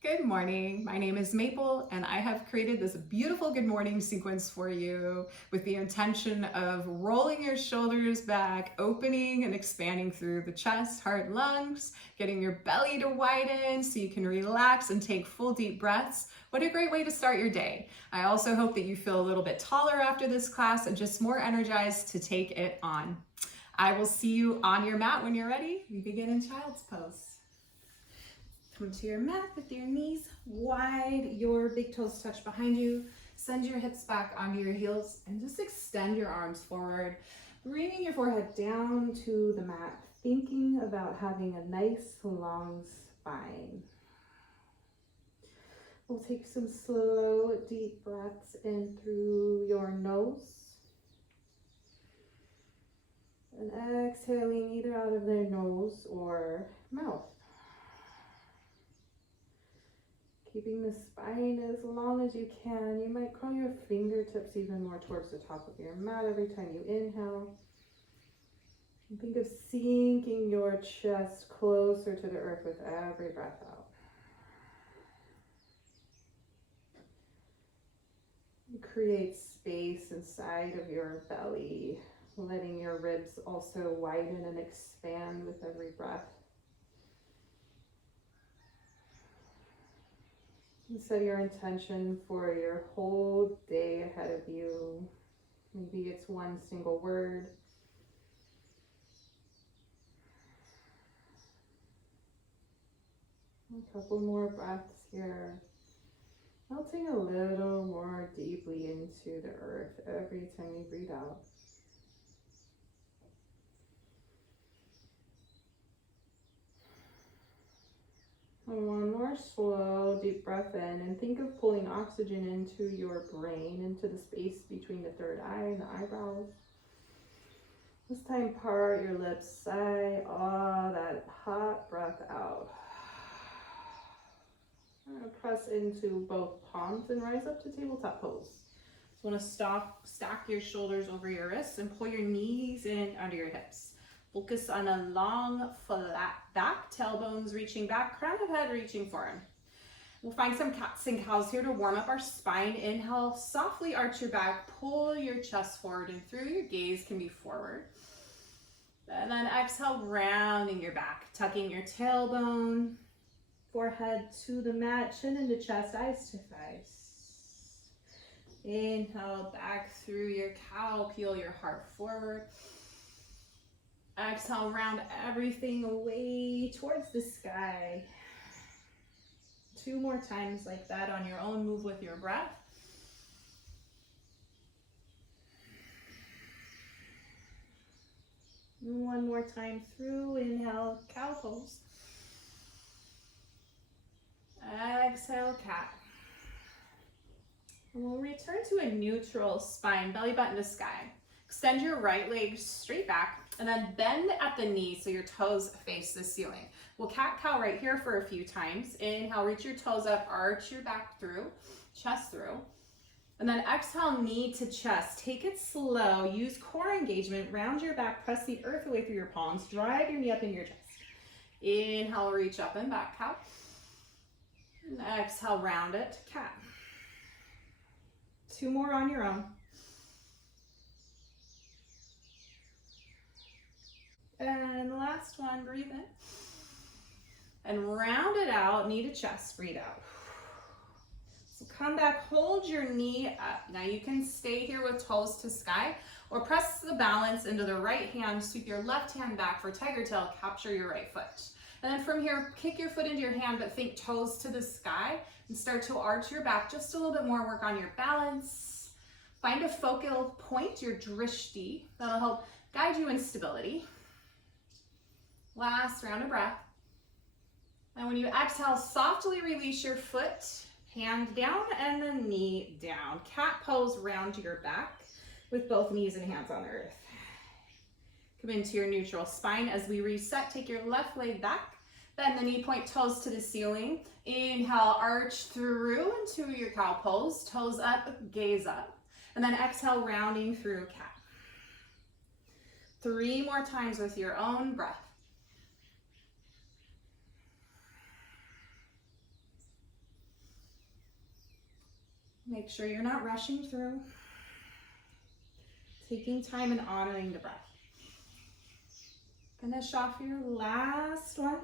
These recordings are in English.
Good morning. My name is Maple, and I have created this beautiful good morning sequence for you with the intention of rolling your shoulders back, opening and expanding through the chest, heart, lungs, getting your belly to widen so you can relax and take full deep breaths. What a great way to start your day. I also hope that you feel a little bit taller after this class and just more energized to take it on. I will see you on your mat when you're ready. We begin in child's pose. Come to your mat with your knees wide, your big toes touch behind you. Send your hips back onto your heels and just extend your arms forward, bringing your forehead down to the mat, thinking about having a nice long spine. We'll take some slow, deep breaths in through your nose and exhaling either out of their nose or mouth. Keeping the spine as long as you can. You might curl your fingertips even more towards the top of your mat every time you inhale. And think of sinking your chest closer to the earth with every breath out. You create space inside of your belly, letting your ribs also widen and expand with every breath. And set your intention for your whole day ahead of you. Maybe it's one single word. A couple more breaths here. Melting a little more deeply into the earth every time you breathe out. And one more slow, deep breath in, and think of pulling oxygen into your brain, into the space between the third eye and the eyebrows. This time, part your lips, sigh all that hot breath out. Press into both palms and rise up to tabletop pose. So want to stack your shoulders over your wrists and pull your knees in under your hips. Focus on a long, flat back, tailbones reaching back, crown of head reaching forward. We'll find some cats and cows here to warm up our spine. Inhale, softly arch your back, pull your chest forward and through. Your gaze can be forward. And then exhale, rounding your back, tucking your tailbone, forehead to the mat, chin into chest, eyes to thighs. Inhale, back through your cow, peel your heart forward. Exhale, round everything away towards the sky. 2 more times like that on your own. Move with your breath. One more time through. Inhale, cow pose. Exhale, cat. And we'll return to a neutral spine, belly button to sky. Extend your right leg straight back and then bend at the knee so your toes face the ceiling. We'll cat-cow right here for a few times. Inhale, reach your toes up, arch your back through, chest through. And then exhale, knee to chest. Take it slow, use core engagement, round your back, press the earth away through your palms, drive your knee up in your chest. Inhale, reach up and back, cow. And exhale, round it, cat. 2 more on your own. And last one, breathe in. And round it out, knee to chest, breathe out. So come back, hold your knee up. Now you can stay here with toes to sky or press the balance into the right hand, sweep your left hand back for tiger tail, capture your right foot. And then from here, kick your foot into your hand, but think toes to the sky and start to arch your back just a little bit more, work on your balance. Find a focal point, your drishti, that'll help guide you in stability. Last round of breath. And when you exhale, softly release your foot, hand down and the knee down. Cat pose, round your back with both knees and hands on the earth. Come into your neutral spine. As we reset, take your left leg back, bend the knee point, toes to the ceiling. Inhale, arch through into your cow pose, toes up, gaze up. And then exhale, rounding through cat. 3 more times with your own breath. Make sure you're not rushing through. Taking time and honoring the breath. Finish off your last one.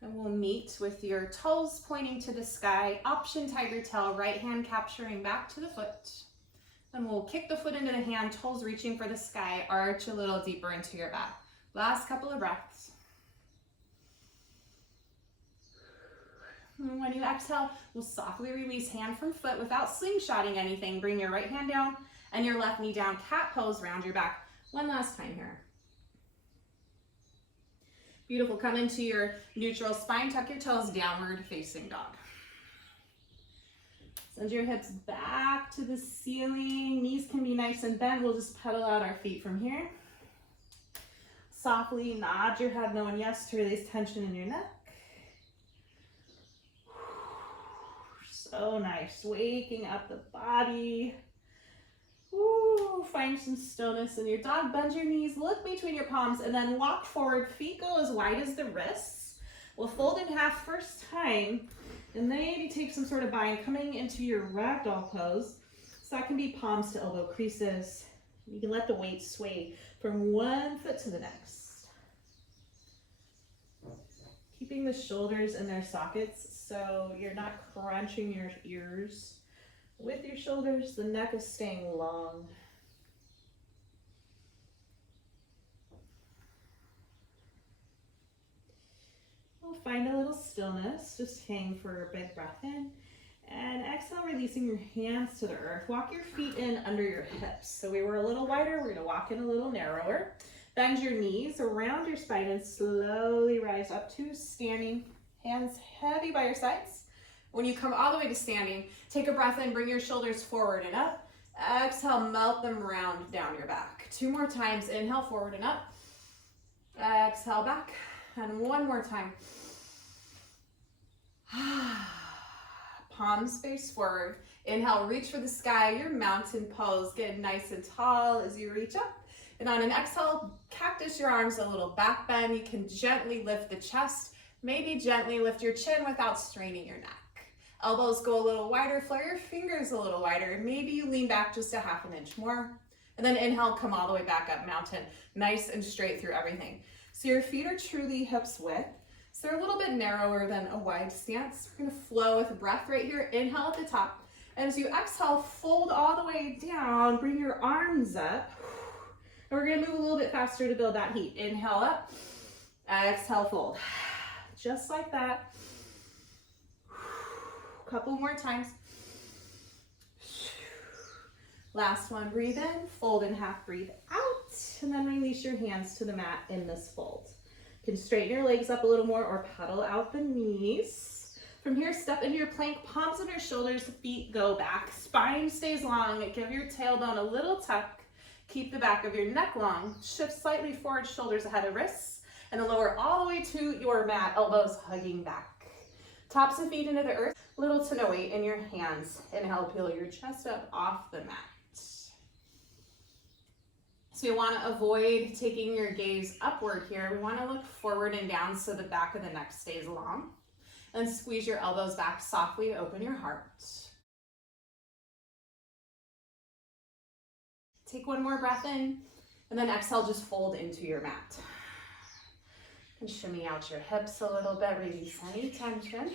And we'll meet with your toes pointing to the sky, option tiger tail, right hand capturing back to the foot. Then we'll kick the foot into the hand, toes reaching for the sky, arch a little deeper into your back. Last couple of breaths. And when you exhale, we'll softly release hand from foot without slingshotting anything. Bring your right hand down and your left knee down, cat pose, round your back. One last time here. Beautiful, come into your neutral spine, tuck your toes, downward facing dog. Send your hips back to the ceiling, knees can be nice and bent. We'll just pedal out our feet from here. Softly nod your head, knowing yes to release tension in your neck. So nice, waking up the body. Woo, find some stillness in your dog. Bend your knees, look between your palms, and then walk forward. Feet go as wide as the wrists. We'll fold in half first time, and then maybe take some sort of bind coming into your ragdoll pose. So that can be palms to elbow creases. You can let the weight sway from one foot to the next. Keeping the shoulders in their sockets so you're not crunching your ears with your shoulders. The neck is staying long. We'll find a little stillness. Just hang for a big breath in. And exhale, releasing your hands to the earth. Walk your feet in under your hips. So we were a little wider, we're gonna walk in a little narrower. Bend your knees around your spine and slowly rise up to standing. Hands heavy by your sides. When you come all the way to standing, take a breath in, bring your shoulders forward and up. Exhale, melt them round down your back. 2 more times, inhale, forward and up. Exhale, back. And 1 more time. Palms face forward. Inhale, reach for the sky, your mountain pose. Get nice and tall as you reach up. And on an exhale, cactus your arms, a little back bend. You can gently lift the chest. Maybe gently lift your chin without straining your neck. Elbows go a little wider, flare your fingers a little wider. Maybe you lean back just a ½ inch more. And then inhale, come all the way back up, mountain. Nice and straight through everything. So your feet are truly hips width. So they're a little bit narrower than a wide stance. We're gonna flow with breath right here. Inhale at the top. And as you exhale, fold all the way down, bring your arms up. And we're gonna move a little bit faster to build that heat. Inhale up, exhale, fold. Just like that. Couple more times. Last one, breathe in, fold in half, breathe out, and then release your hands to the mat in this fold. You can straighten your legs up a little more or pedal out the knees. From here, step into your plank, palms under shoulders, feet go back, spine stays long, give your tailbone a little tuck, keep the back of your neck long, shift slightly forward, shoulders ahead of wrists, and then lower all the way to your mat, elbows hugging back. Tops of feet into the earth, little to no weight in your hands. Inhale, peel your chest up off the mat. So you want to avoid taking your gaze upward here. We want to look forward and down so the back of the neck stays long. And squeeze your elbows back softly to open your heart. Take 1 more breath in, and then exhale, just fold into your mat. And shimmy out your hips a little bit, release any tension.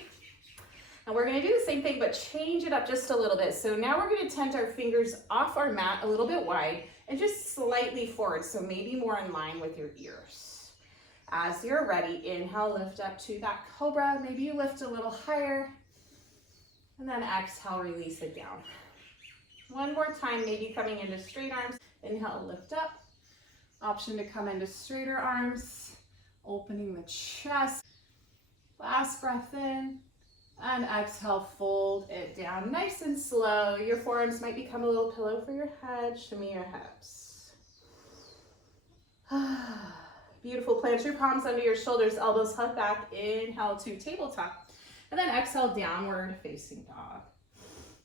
And we're gonna do the same thing, but change it up just a little bit. So now we're gonna tent our fingers off our mat a little bit wide and just slightly forward, so maybe more in line with your ears. As you're ready, inhale, lift up to that cobra. Maybe you lift a little higher, and then exhale, release it down. 1 more time, maybe coming into straight arms. Inhale, lift up. Option to come into straighter arms. Opening the chest. Last breath in. And exhale, fold it down nice and slow. Your forearms might become a little pillow for your head. Shimmy your hips. Beautiful. Plant your palms under your shoulders, elbows hug back. Inhale to tabletop. And then exhale, downward facing dog.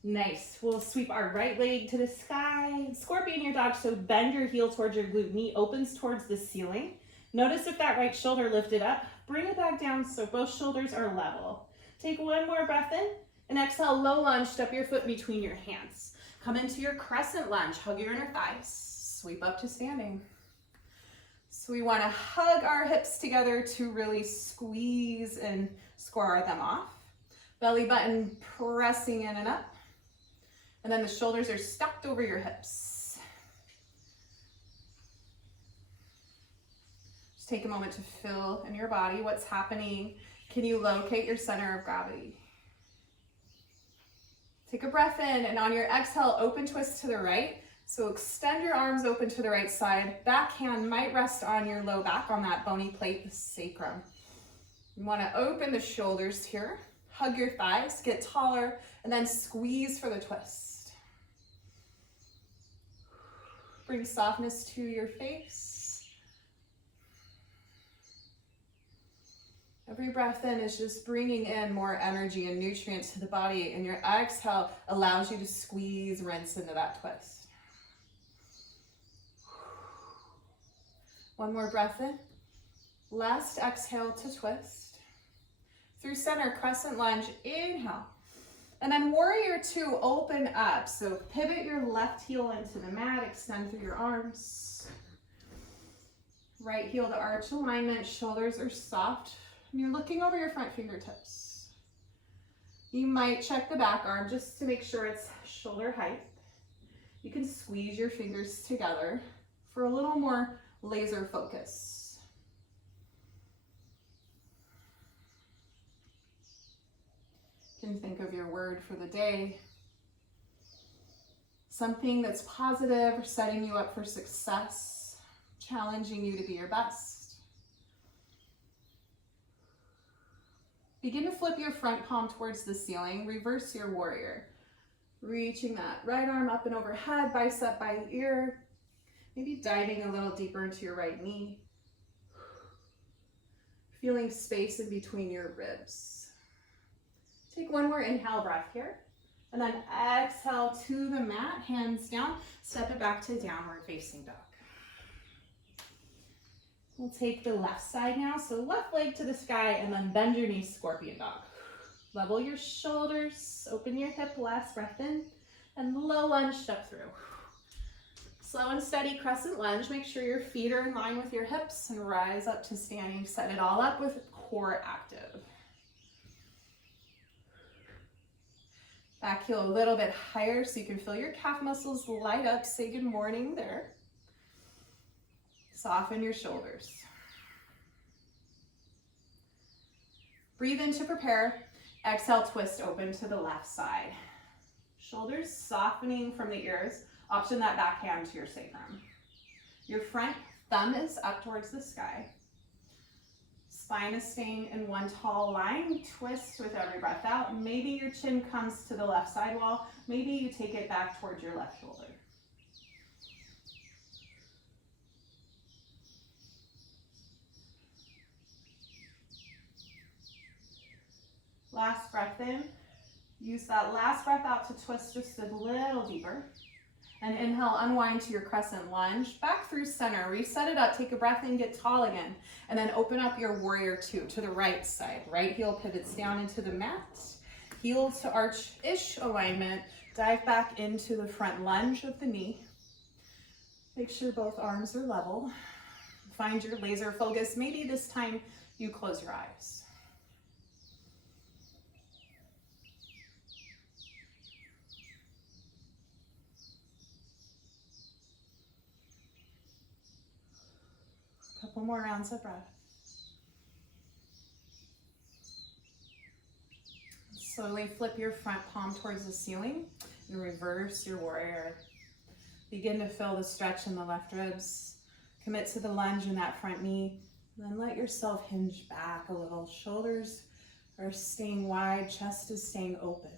Nice. We'll sweep our right leg to the sky. Scorpion your dog, so bend your heel towards your glute. Knee opens towards the ceiling. Notice if that right shoulder lifted up. Bring it back down so both shoulders are level. Take 1 more breath in. And exhale, low lunge, step your foot between your hands. Come into your crescent lunge, hug your inner thighs, sweep up to standing. So we want to hug our hips together to really squeeze and square them off. Belly button pressing in and up. And then the shoulders are stacked over your hips. Just take a moment to feel in your body what's happening. Can you locate your center of gravity? Take a breath in, and on your exhale, open twist to the right. So extend your arms open to the right side. Back hand might rest on your low back on that bony plate, the sacrum. You want to open the shoulders here. Hug your thighs, get taller, and then squeeze for the twist. Bring softness to your face. Every breath in is just bringing in more energy and nutrients to the body, and your exhale allows you to squeeze, rinse into that twist. One more breath in. Last exhale to twist. Through center, crescent lunge, inhale. And then warrior two, open up. So pivot your left heel into the mat, extend through your arms. Right heel to arch alignment, shoulders are soft. And you're looking over your front fingertips. You might check the back arm just to make sure it's shoulder height. You can squeeze your fingers together for a little more laser focus. You can think of your word for the day. Something that's positive or setting you up for success, challenging you to be your best. Begin to flip your front palm towards the ceiling. Reverse your warrior. Reaching that right arm up and overhead, bicep by ear. Maybe diving a little deeper into your right knee. Feeling space in between your ribs. Take one more inhale breath here. And then exhale to the mat, hands down. Step it back to downward facing dog. We'll take the left side now. So left leg to the sky and then bend your knees, scorpion dog. Level your shoulders, open your hip, last breath in, and low lunge, step through. Slow and steady crescent lunge. Make sure your feet are in line with your hips and rise up to standing. Set it all up with core active. Back heel a little bit higher so you can feel your calf muscles light up. Say good morning there. Soften your shoulders. Breathe in to prepare. Exhale, twist open to the left side. Shoulders softening from the ears. Option that back hand to your sacrum. Your front thumb is up towards the sky. Spine is staying in one tall line. Twist with every breath out. Maybe your chin comes to the left side wall. Maybe you take it back towards your left shoulder. Last breath in. Use that last breath out to twist just a little deeper. And inhale, unwind to your crescent lunge. Back through center. Reset it up. Take a breath in, get tall again. And then open up your warrior two to the right side. Right heel pivots down into the mat. Heel to arch-ish alignment. Dive back into the front lunge of the knee. Make sure both arms are level. Find your laser focus. Maybe this time you close your eyes. Couple more rounds of breath. Slowly flip your front palm towards the ceiling and reverse your warrior. Begin to feel the stretch in the left ribs. Commit to the lunge in that front knee. And then let yourself hinge back a little. Shoulders are staying wide, chest is staying open.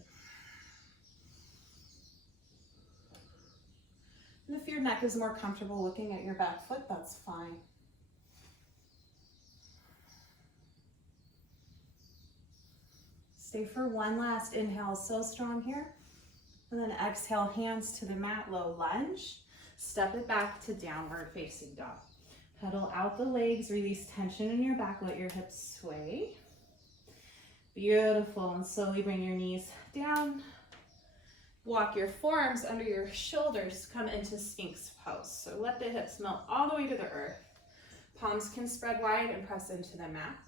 And if your neck is more comfortable looking at your back foot, that's fine. Stay for one last inhale, so strong here. And then exhale, hands to the mat, low lunge. Step it back to downward facing dog. Pedal out the legs, release tension in your back, let your hips sway. Beautiful. And slowly bring your knees down. Walk your forearms under your shoulders. Come into Sphinx pose. So let the hips melt all the way to the earth. Palms can spread wide and press into the mat.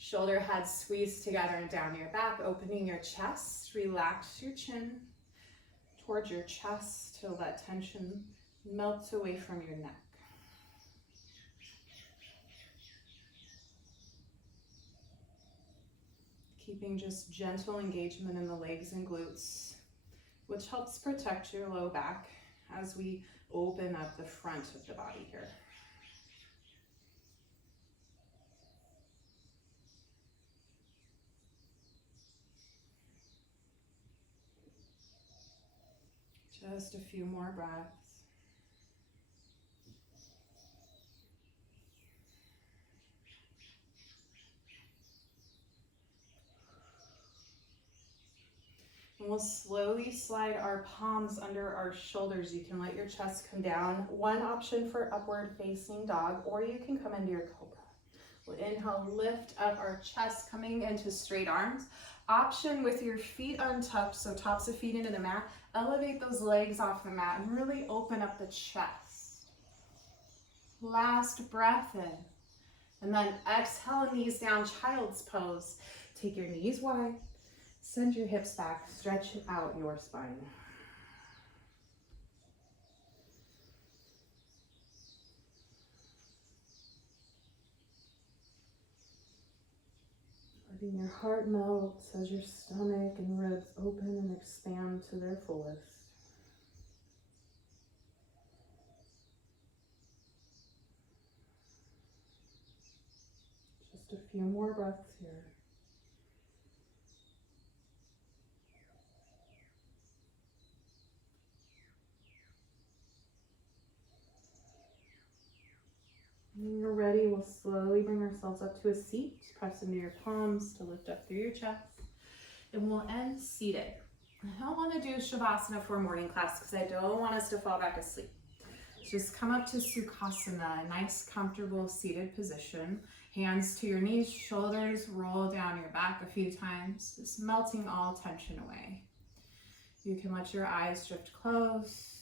Shoulder heads squeeze together and down your back, opening your chest. Relax your chin towards your chest to let tension melt away from your neck. Keeping just gentle engagement in the legs and glutes, which helps protect your low back as we open up the front of the body here. Just a few more breaths. And we'll slowly slide our palms under our shoulders. You can let your chest come down. One option for upward facing dog, or you can come into your cobra. We'll inhale, lift up our chest, coming into straight arms. Option with your feet untucked, so tops of feet into the mat. Elevate those legs off the mat and really open up the chest. Last breath in. And then exhale, knees down, child's pose. Take your knees wide. Send your hips back, stretch out your spine. Letting your heart melt as your stomach and ribs open and expand to their fullest. Just a few more breaths here. When you're ready, we'll slowly bring ourselves up to a seat. Press into your palms to lift up through your chest. And we'll end seated. I don't want to do Shavasana for morning class because I don't want us to fall back asleep. Just come up to Sukhasana, a nice, comfortable seated position. Hands to your knees, shoulders, roll down your back a few times, just melting all tension away. You can let your eyes drift closed.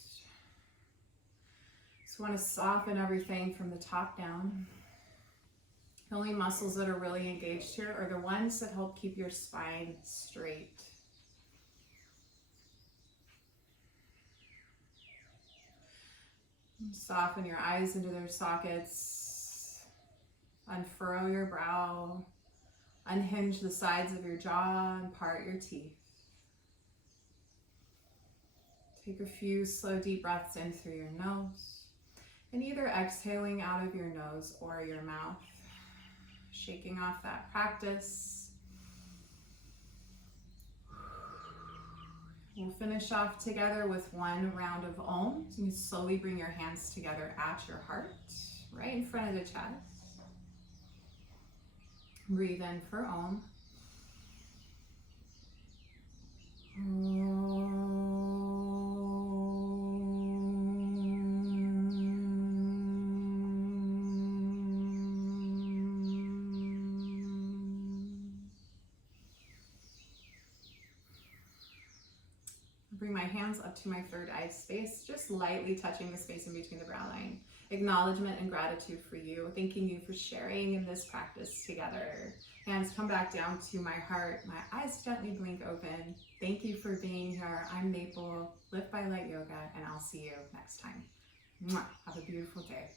Just want to soften everything from the top down. The only muscles that are really engaged here are the ones that help keep your spine straight. Soften your eyes into their sockets. Unfurrow your brow. Unhinge the sides of your jaw and part your teeth. Take a few slow, deep breaths in through your nose. And either exhaling out of your nose or your mouth. Shaking off that practice. We'll finish off together with one round of Om. So you can slowly bring your hands together at your heart, right in front of the chest. Breathe in for Om. Bring my hands up to my third eye space, just lightly touching the space in between the brow line. Acknowledgement and gratitude for you, thanking you for sharing in this practice together. Hands come back down to my heart, my eyes gently blink open. Thank you for being here. I'm Maple, Live by Light Yoga, and I'll see you next time. Mwah. Have a beautiful day.